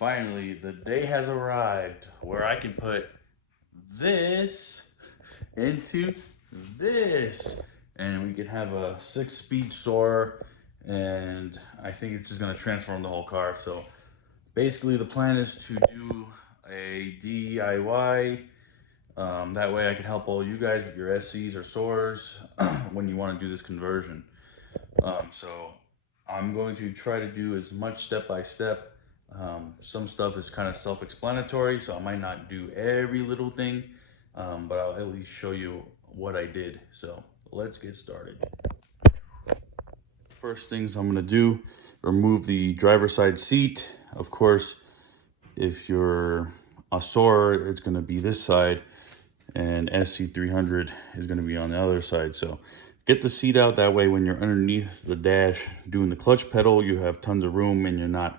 Finally, the day has arrived where I can put this into this. And we could have a 6-speed Soarer, and I think it's just gonna transform the whole car. So basically the plan is to do a DIY. That way I can help all you guys with your SCs or Soarers when you wanna do this conversion. So I'm going to try to do as much step by step. Some stuff is kind of self-explanatory, so I might not do every little thing, but I'll at least show you what I did. So let's get started. First things I'm gonna do, remove the driver's side seat. Of course, if you're a Soarer, it's gonna be this side, and sc300 is gonna be on the other side. So get the seat out, that way when you're underneath the dash doing the clutch pedal, you have tons of room and you're not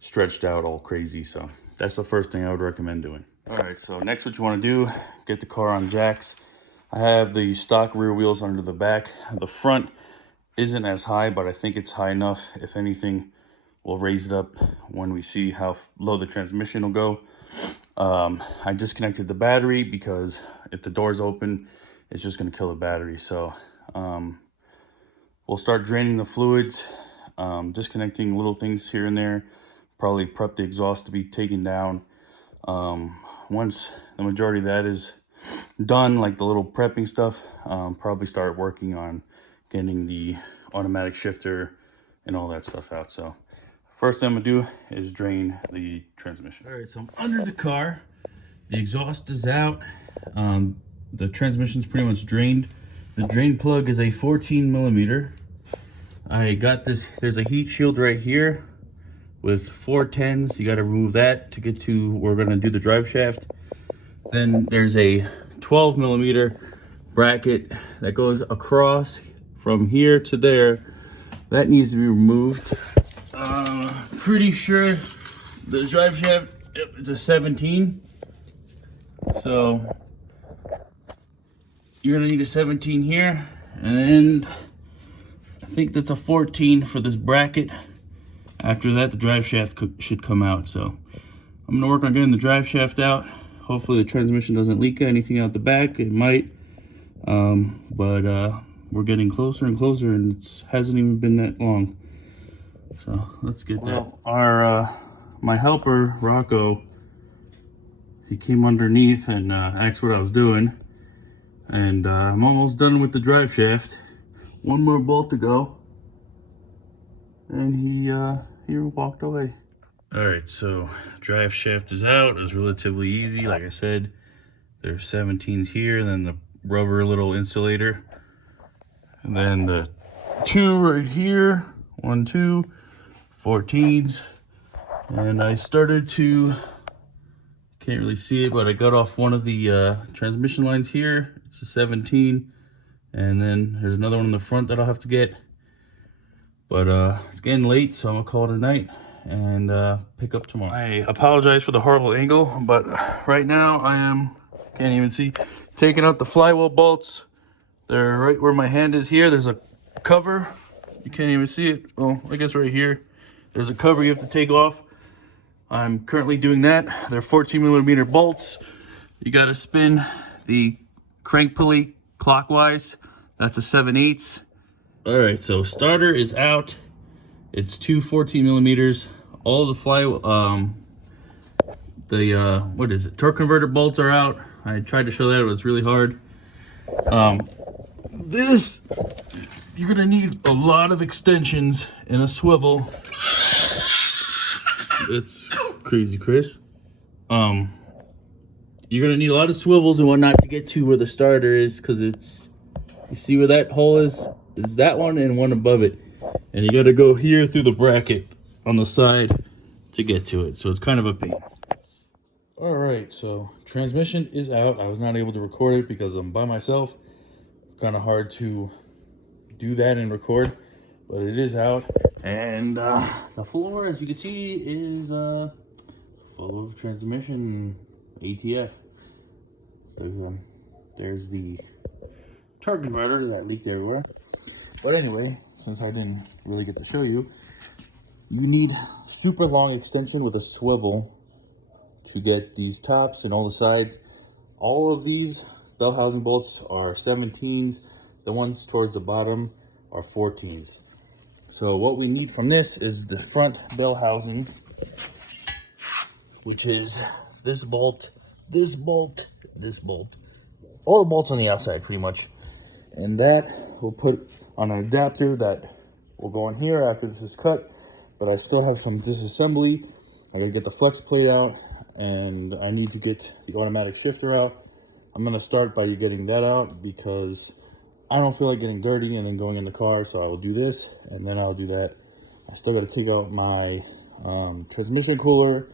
stretched out all crazy. So that's the first thing I would recommend doing. All right, so next what you want to do, get the car on jacks. I have the stock rear wheels under the back. The front isn't as high, but I think it's high enough. If anything, we'll raise it up when we see how low the transmission will go. I disconnected the battery because if the door's open, it's just going to kill the battery. So we'll start draining the fluids, disconnecting little things here and there, probably prep the exhaust to be taken down. Once the majority of that is done, like the little prepping stuff, probably start working on getting the automatic shifter and all that stuff out. So first thing I'm gonna do is drain the transmission. All right, so I'm under the car. The exhaust is out. The transmission's pretty much drained. The drain plug is a 14 millimeter. I got this, there's a heat shield right here with 410s. You got to remove that to get to where we're going to do the drive shaft. Then there's a 12 millimeter bracket that goes across from here to there. That needs to be removed. Pretty sure the drive shaft, it's a 17. So you're gonna need a 17 here, and I think that's a 14 for this bracket. After that, the drive shaft should come out. So I'm gonna work on getting the drive shaft out. Hopefully the transmission doesn't leak anything out the back. It might, but we're getting closer and closer, and it hasn't even been that long. So let's get that. Our my helper Rocco, he came underneath and asked what I was doing, and I'm almost done with the drive shaft. One more bolt to go, and he walked away. All right, so drive shaft is out. It was relatively easy. Like I said, there's 17s here, and then the rubber little insulator, and then the two right here, 1, 2, 14s. And I started to, can't really see it, but I got off one of the transmission lines here. It's a 17, and then there's another one in the front that I'll have to get. But it's getting late, so I'm gonna call it a night and pick up tomorrow. I apologize for the horrible angle, but right now I am, can't even see, taking out the flywheel bolts. They're right where my hand is here. There's a cover. You can't even see it. Well, I guess right here. There's a cover you have to take off. I'm currently doing that. They're 14 millimeter bolts. You got to spin the crank pulley clockwise. That's a 7/8. All right, so starter is out. It's two 14 millimeters. All the what is it? Torque converter bolts are out. I tried to show that, but it's really hard. This, you're gonna need a lot of extensions and a swivel. It's crazy, Chris. You're gonna need a lot of swivels and whatnot to get to where the starter is, because it's, you see where that hole is that one and one above it, and you got to go here through the bracket on the side to get to it. So it's kind of a pain. All right, so transmission is out. I was not able to record it because I'm by myself. Kind of hard to do that and record, but it is out. And the floor, as you can see, is full of transmission ATF. There's the torque converter that leaked everywhere. But anyway, since I didn't really get to show you, You need super long extension with a swivel to get these tops and all the sides. All of these bell housing bolts are 17s. The ones towards the bottom are 14s. So what we need from this is the front bell housing, which is this bolt, this bolt, this bolt. All the bolts on the outside pretty much. And that we'll put on an adapter that will go in here after this is cut. But I still have some disassembly. I gotta get the flex plate out, and I need to get the automatic shifter out. I'm gonna start by getting that out because I don't feel like getting dirty and then going in the car, so I will do this and then I'll do that. I still gotta take out my transmission cooler,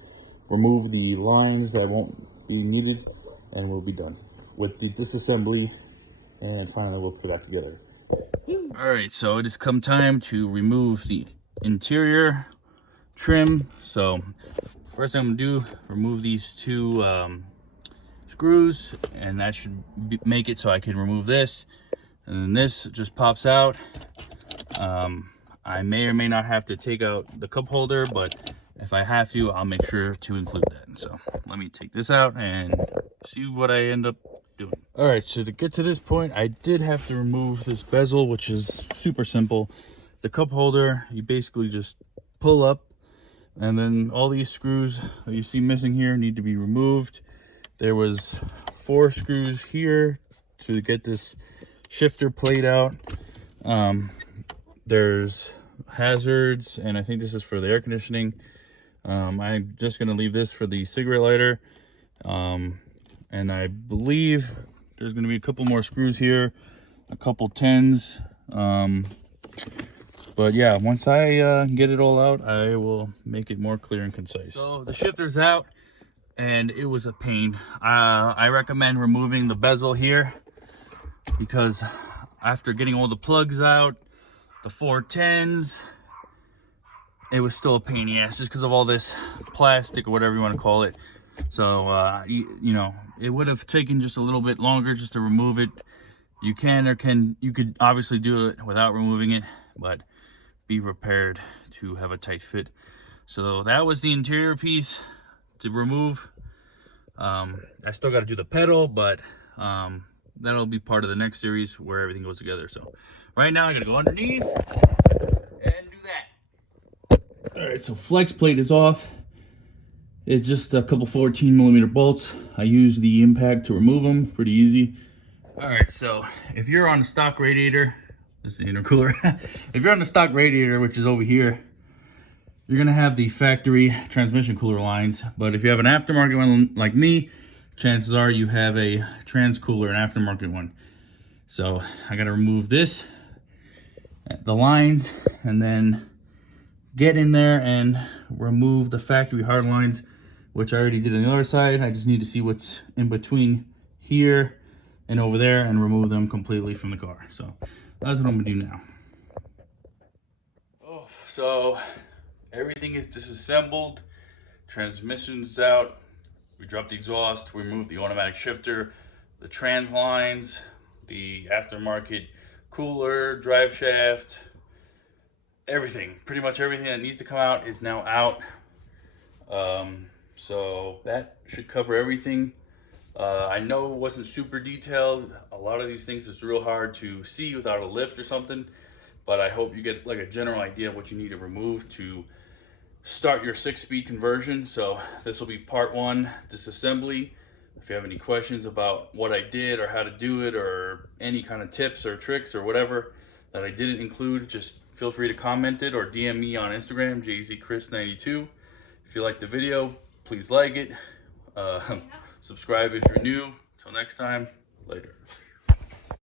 remove the lines that won't be needed, and we'll be done with the disassembly, and finally we'll put it back together. All right, so it has come time to remove the interior trim. So first thing I'm gonna do, remove these two screws, and that should make it so I can remove this. And then this just pops out. I may or may not have to take out the cup holder, but if I have to, I'll make sure to include that. So let me take this out and see what I end up doing. All right, so to get to this point, I did have to remove this bezel, which is super simple. The cup holder, you basically just pull up, and then all these screws that you see missing here need to be removed. There was 4 screws here to get this shifter plate out. There's hazards, and I think this is for the air conditioning. I'm just gonna leave this for the cigarette lighter. And I believe there's gonna be a couple more screws here, a couple 10s. But yeah, once I get it all out, I will make it more clear and concise. So the shifter's out, and it was a pain. I recommend removing the bezel here, because after getting all the plugs out, the 410s, it was still a pain in the ass just because of all this plastic or whatever you want to call it. So you know, it would have taken just a little bit longer just to remove it. You could obviously do it without removing it, but be prepared to have a tight fit. So that was the interior piece to remove. I still got to do the pedal, but that'll be part of the next series where everything goes together. So right now I gotta go underneath and do that. All right, so flex plate is off. It's just a couple 14mm bolts. I use the impact to remove them, pretty easy. All right, so if you're on a stock radiator, this is the intercooler. If you're on the stock radiator, which is over here, you're gonna have the factory transmission cooler lines. But if you have an aftermarket one like me, chances are you have a trans cooler, an aftermarket one. So I gotta remove this, the lines, and then get in there and remove the factory hard lines, which I already did on the other side. I just need to see what's in between here and over there and remove them completely from the car. So that's what I'm gonna do now. Oh, so everything is disassembled, transmission's out, we dropped the exhaust, we removed the automatic shifter, the trans lines, the aftermarket cooler, drive shaft, everything, pretty much everything that needs to come out is now out. So that should cover everything. I know it wasn't super detailed. A lot of these things is real hard to see without a lift or something, but I hope you get like a general idea of what you need to remove to start your 6-speed conversion. So this will be part 1, disassembly. If you have any questions about what I did or how to do it, or any kind of tips or tricks or whatever that I didn't include, just feel free to comment it or DM me on Instagram, jzchris92. If you like the video, please like it. Subscribe if you're new. Till next time, later.